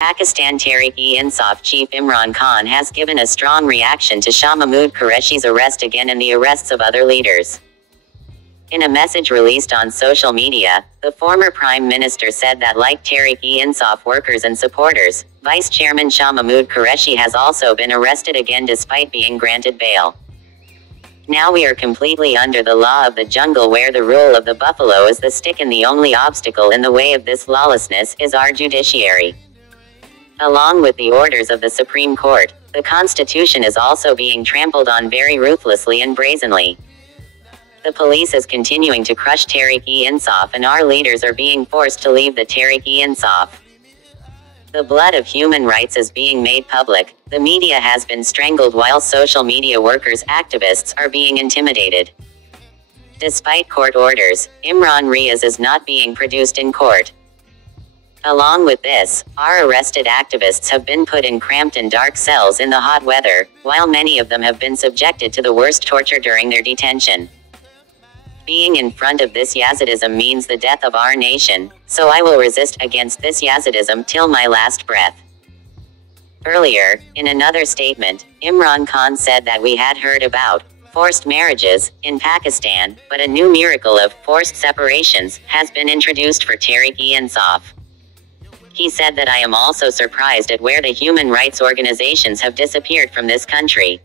Pakistan Tehreek-e-Insaf chief Imran Khan has given a strong reaction to Shah Mahmood Qureshi's arrest again and the arrests of other leaders. In a message released on social media, the former prime minister said that like Tehreek-e-Insaf workers and supporters, Vice Chairman Shah Mahmood Qureshi has also been arrested again despite being granted bail. Now we are completely under the law of the jungle where the rule of the buffalo is the stick and the only obstacle in the way of this lawlessness is our judiciary. Along with the orders of the Supreme Court, the Constitution is also being trampled on very ruthlessly and brazenly. The police is continuing to crush Tehreek-e-Insaf and our leaders are being forced to leave the Tehreek-e-Insaf. The blood of human rights is being made public, the media has been strangled while social media workers activists are being intimidated. Despite court orders, Imran Riaz is not being produced in court. Along with this, our arrested activists have been put in cramped and dark cells in the hot weather, while many of them have been subjected to the worst torture during their detention. Being in front of this Yazidism means the death of our nation, so I will resist against this Yazidism till my last breath. Earlier, in another statement, Imran Khan said that we had heard about forced marriages in Pakistan, but a new miracle of forced separations has been introduced for Tehreek-e-Insaf. He said that I am also surprised at where the human rights organizations have disappeared from this country.